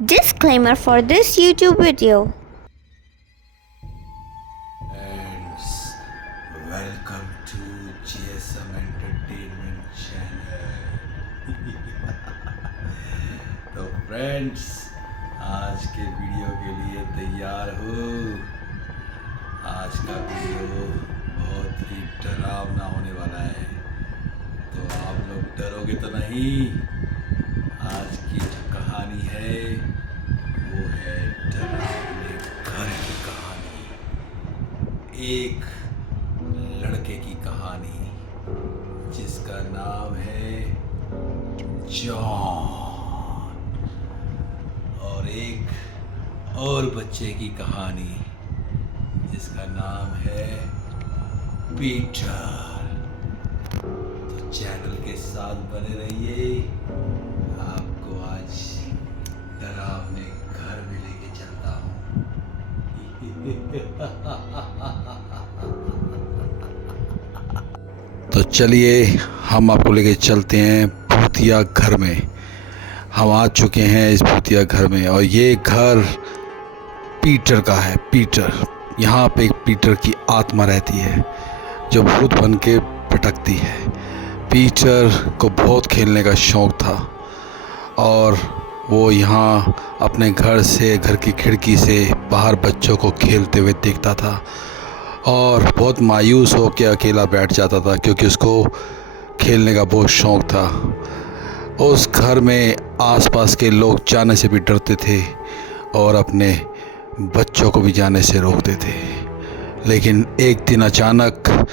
Disclaimer for this YouTube video. And welcome to GSM Entertainment Channel. तो friends, आज के video के लिए तैयार हो। आज का वीडियो बहुत ही डरावना होने वाला है, तो आप लोग डरोगे तो नहीं। आज की जो कहानी है वो है डरावने घर की कहानी, एक लड़के की कहानी जिसका नाम है जॉन, और एक और बच्चे की कहानी जिसका नाम है पीटर। तो चैनल के साथ बने रहिए, आपको आज डरावने घर में लेके चलता हूँ। तो चलिए हम आपको लेके चलते हैं भूतिया घर में। हम आ चुके हैं इस भूतिया घर में, और ये घर पीटर का है। पीटर, यहाँ पे एक पीटर की आत्मा रहती है जो भूत बन के भटकती है। पीटर को बहुत खेलने का शौक़ था, और वो यहाँ अपने घर की खिड़की से बाहर बच्चों को खेलते हुए देखता था, और बहुत मायूस हो के अकेला बैठ जाता था क्योंकि उसको खेलने का बहुत शौक़ था। उस घर में आसपास के लोग जाने से भी डरते थे और अपने बच्चों को भी जाने से रोकते थे। लेकिन एक दिन अचानक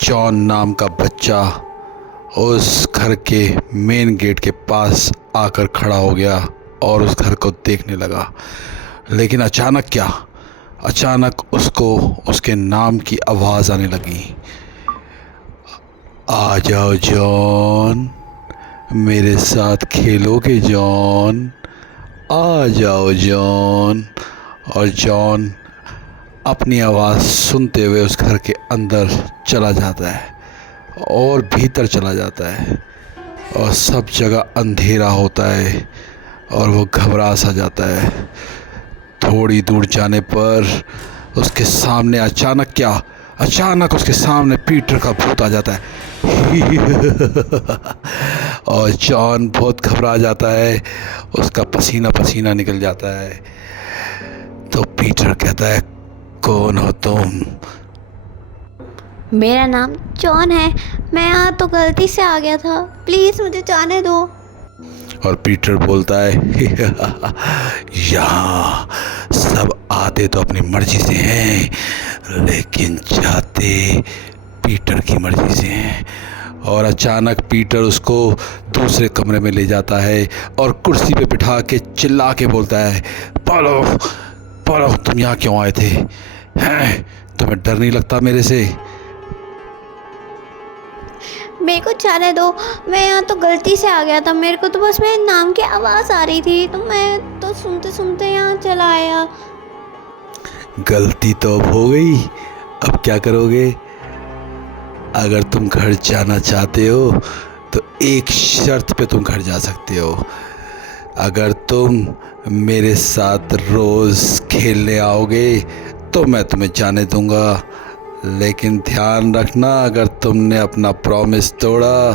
जॉन नाम का बच्चा उस घर के मेन गेट के पास आकर खड़ा हो गया और उस घर को देखने लगा। लेकिन अचानक क्या, अचानक उसको उसके नाम की आवाज़ आने लगी। आ जाओ जॉन, मेरे साथ खेलोगे जॉन, आ जाओ जॉन। और जॉन अपनी आवाज़ सुनते हुए उस घर के अंदर चला जाता है और भीतर चला जाता है, और सब जगह अंधेरा होता है और वो घबरा सा जाता है। थोड़ी दूर जाने पर उसके सामने अचानक उसके सामने पीटर का भूत आ जाता है। और जॉन बहुत घबरा जाता है, उसका पसीना पसीना निकल जाता है। तो पीटर कहता है, कौन हो तुम? मेरा नाम जॉन है। मैं यहाँ तो गलती से आ गया था, प्लीज़ मुझे जाने दो। और पीटर बोलता है, यहाँ सब आते तो अपनी मर्जी से हैं, लेकिन जाते पीटर की मर्जी से हैं। और अचानक पीटर उसको दूसरे कमरे में ले जाता है और कुर्सी पे बिठा के चिल्ला के बोलता है, पालो पालो, तुम यहाँ क्यों आए थे? हैं, तुम्हें डर नहीं लगता मेरे से? मेरे को जाने दो, मैं यहाँ तो गलती से आ गया था। मेरे को तो बस मेरे नाम की आवाज़ आ रही थी, तो मैं तो सुनते सुनते यहाँ चला आया। गलती तो अब हो गई, अब क्या करोगे? अगर तुम घर जाना चाहते हो तो एक शर्त पे तुम घर जा सकते हो। अगर तुम मेरे साथ रोज़ खेलने आओगे तो मैं तुम्हें जाने दूंगा, लेकिन ध्यान रखना, अगर तुमने अपना प्रॉमिस तोड़ा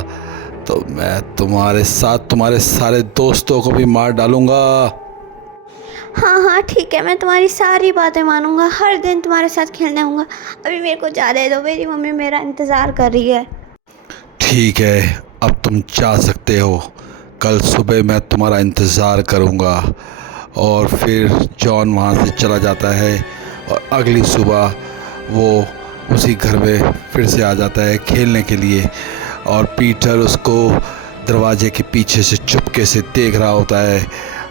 तो मैं तुम्हारे साथ तुम्हारे सारे दोस्तों को भी मार डालूंगा। हाँ ठीक है, मैं तुम्हारी सारी बातें मानूंगा, हर दिन तुम्हारे साथ खेलने आऊँगा। अभी मेरे को जाने दो, मेरी मम्मी मेरा इंतज़ार कर रही है। ठीक है, अब तुम जा सकते हो। कल सुबह मैं तुम्हारा इंतज़ार करूंगा। और फिर जॉन वहाँ से चला जाता है, और अगली सुबह वो उसी घर में फिर से आ जाता है खेलने के लिए। और पीटर उसको दरवाजे के पीछे से चुपके से देख रहा होता है,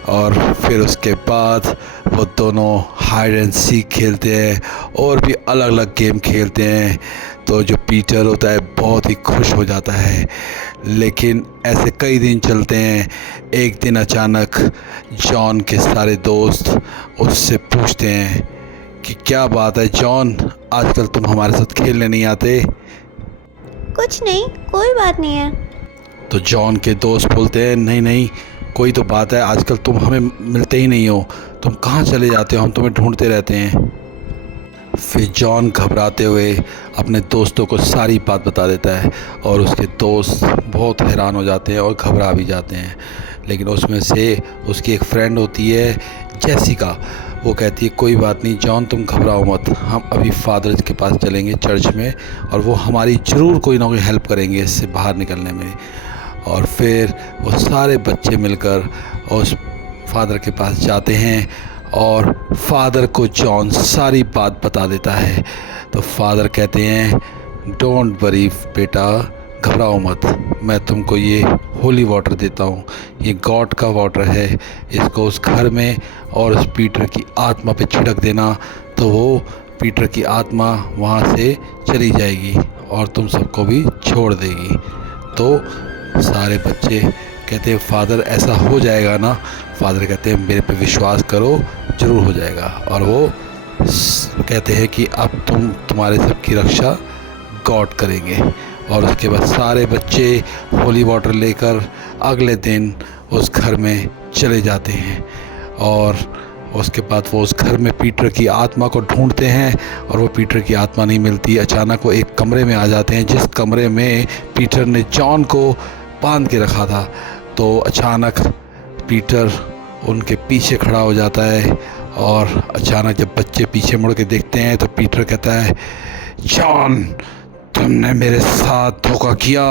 और फिर उसके बाद वो दोनों हाइड एंड सीक खेलते हैं और भी अलग अलग गेम खेलते हैं। तो जो पीटर होता है बहुत ही खुश हो जाता है। लेकिन ऐसे कई दिन चलते हैं। एक दिन अचानक जॉन के सारे दोस्त उससे पूछते हैं कि क्या बात है जॉन, आजकल तुम हमारे साथ खेलने नहीं आते? कुछ नहीं, कोई बात नहीं है। तो जॉन के दोस्त बोलते हैं, नहीं नहीं, कोई तो बात है, आजकल तुम हमें मिलते ही नहीं हो, तुम कहाँ चले जाते हो, हम तुम्हें ढूंढते रहते हैं। फिर जॉन घबराते हुए अपने दोस्तों को सारी बात बता देता है और उसके दोस्त बहुत हैरान हो जाते हैं और घबरा भी जाते हैं। लेकिन उसमें से उसकी एक फ्रेंड होती है जेसिका, वो कहती है कोई बात नहीं जॉन, तुम घबराओ मत, हम अभी फादर के पास चलेंगे चर्च में और वो हमारी ज़रूर कोई ना कोई हेल्प करेंगे इससे बाहर निकलने में। और फिर वो सारे बच्चे मिलकर उस फादर के पास जाते हैं और फादर को जॉन सारी बात बता देता है। तो फादर कहते हैं डोंट वरी बेटा, घबराओ मत, मैं तुमको ये होली वाटर देता हूँ, ये गॉड का वाटर है, इसको उस घर में और उस पीटर की आत्मा पे छिड़क देना, तो वो पीटर की आत्मा वहाँ से चली जाएगी और तुम सबको भी छोड़ देगी। तो सारे बच्चे कहते हैं फादर ऐसा हो जाएगा ना? फादर कहते हैं मेरे पे विश्वास करो, ज़रूर हो जाएगा। और वो कहते हैं कि अब तुम्हारे सबकी रक्षा गॉड करेंगे। और उसके बाद सारे बच्चे होली वाटर लेकर अगले दिन उस घर में चले जाते हैं और उसके बाद वो उस घर में पीटर की आत्मा को ढूंढते हैं और वो पीटर की आत्मा नहीं मिलती। अचानक वो एक कमरे में आ जाते हैं जिस कमरे में पीटर ने जॉन को बांध के रखा था। तो अचानक पीटर उनके पीछे खड़ा हो जाता है और अचानक जब बच्चे पीछे मुड़ के देखते हैं तो पीटर कहता है जॉन, तुमने मेरे साथ धोखा किया,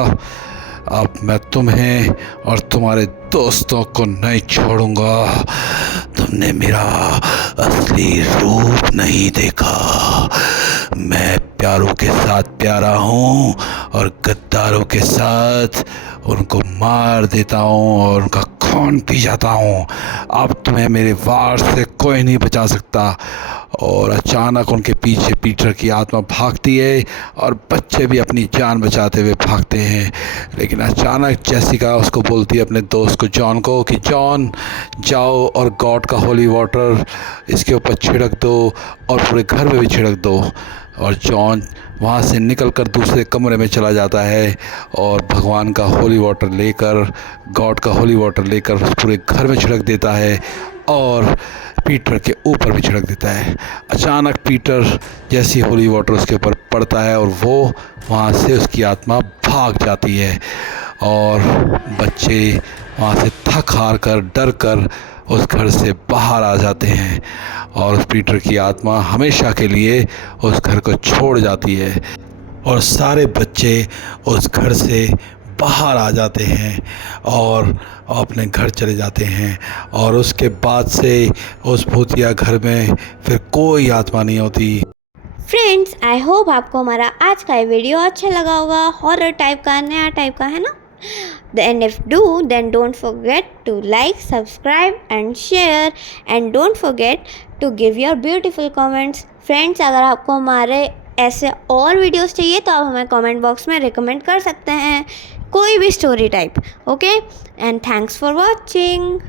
अब मैं तुम्हें और तुम्हारे दोस्तों को नहीं छोड़ूंगा। तुमने मेरा असली रूप नहीं देखा, मैं प्यारों के साथ प्यारा हूँ और गद्दारों के साथ उनको मार देता हूँ और उनका खून पी जाता हूँ। अब तुम्हें मेरे वार से कोई नहीं बचा सकता। और अचानक उनके पीछे पीटर की आत्मा भागती है और बच्चे भी अपनी जान बचाते हुए भागते हैं। लेकिन अचानक जेसिका उसको बोलती है अपने दोस्त को जॉन को कि जॉन जाओ और गॉड का होली वाटर इसके ऊपर छिड़क दो और पूरे घर में भी छिड़क दो। और जॉन वहाँ से निकलकर दूसरे कमरे में चला जाता है और भगवान का होली वाटर लेकर, गॉड का होली वाटर लेकर पूरे घर में छिड़क देता है और पीटर के ऊपर भी छिड़क देता है। अचानक पीटर जैसी होली वाटर उसके ऊपर पड़ता है और वो वहाँ से उसकी आत्मा भाग जाती है और बच्चे वहाँ से थक हार कर डर कर उस घर से बाहर आ जाते हैं और उस पीटर की आत्मा हमेशा के लिए उस घर को छोड़ जाती है और सारे बच्चे उस घर से बाहर आ जाते हैं और अपने घर चले जाते हैं। और उसके बाद से उस भूतिया घर में फिर कोई आत्मा नहीं होती। फ्रेंड्स, आई होप आपको हमारा आज का ये वीडियो अच्छा लगा होगा। हॉरर टाइप का, नया टाइप का है ना? And if do, then don't forget to like, subscribe and share, and don't forget to give your beautiful comments. Friends, अगर आपको हमारे ऐसे और वीडियोस चाहिए तो आप हमें कमेंट बॉक्स में रिकमेंड कर सकते हैं, कोई भी story type. Okay, and thanks for watching.